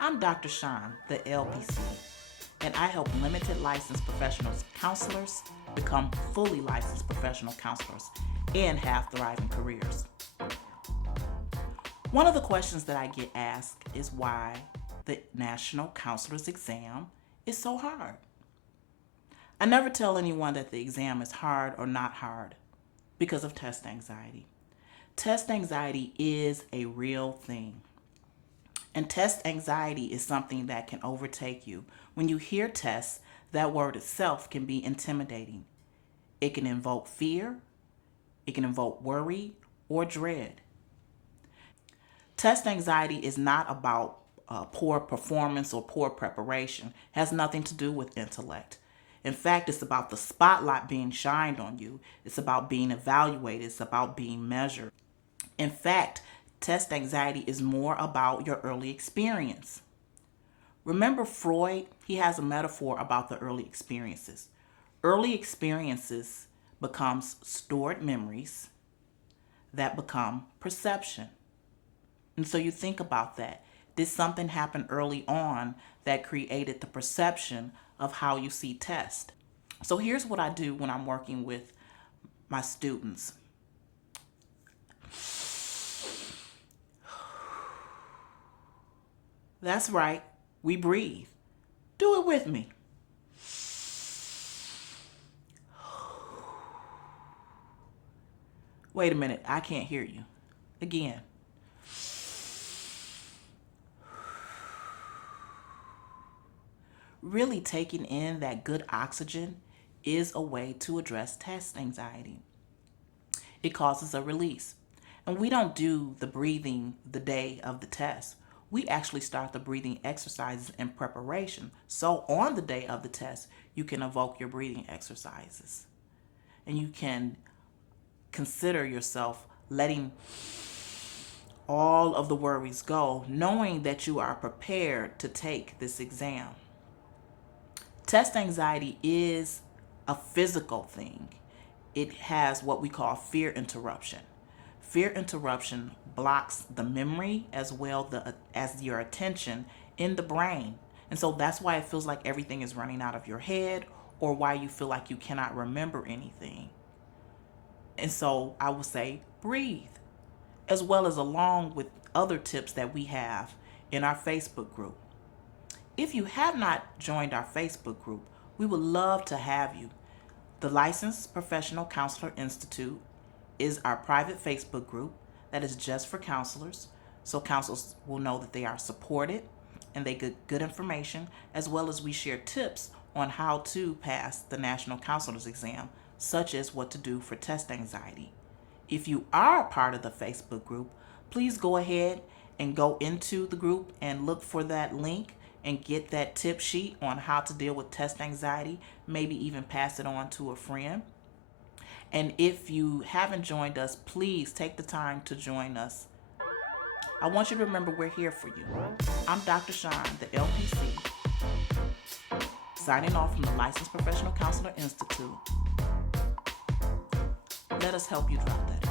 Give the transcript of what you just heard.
I'm Dr. Shawn, the LPC, and I help limited licensed professional counselors become fully licensed professional counselors and have thriving careers. One of the questions that I get asked is why the National Counselor's Exam is so hard. I never tell anyone that the exam is hard or not hard because of test anxiety. Test anxiety is a real thing. And test anxiety is something that can overtake you. When you hear test, that word itself can be intimidating. It can invoke fear, it can invoke worry or dread. Test anxiety is not about poor performance or poor preparation. It has nothing to do with intellect. In fact, it's about the spotlight being shined on you. It's about being evaluated. It's about being measured. In fact, test anxiety is more about your early experience. Remember Freud? He has a metaphor about the early experiences. Early experiences becomes stored memories that become perception. And so you think about that. Did something happen early on that created the perception of how you see test? So here's what I do when I'm working with my students. That's right, we breathe. Do it with me. Wait a minute, I can't hear you. Again. Really taking in that good oxygen is a way to address test anxiety. It causes a release. And we don't do the breathing the day of the test. We actually start the breathing exercises in preparation. So on the day of the test, you can evoke your breathing exercises. And you can consider yourself letting all of the worries go, knowing that you are prepared to take this exam. Test anxiety is a physical thing. It has what we call fear interruption. Fear interruption blocks the memory as well as your attention in the brain. And so that's why it feels like everything is running out of your head, or why you feel like you cannot remember anything. And so I would say breathe, as well as along with other tips that we have in our Facebook group. If you have not joined our Facebook group, we would love to have you. The Licensed Professional Counselor Institute is our private Facebook group that is just for counselors, so counselors will know that they are supported and they get good information, as well as we share tips on how to pass the National Counselor's Exam, such as what to do for test anxiety. If you are a part of the Facebook group, please go ahead and go into the group and look for that link and get that tip sheet on how to deal with test anxiety, maybe even pass it on to a friend. And if you haven't joined us, please take the time to join us. I want you to remember we're here for you. I'm Dr. Shawn, the LPC, signing off from the Licensed Professional Counselor Institute. Let us help you drop that.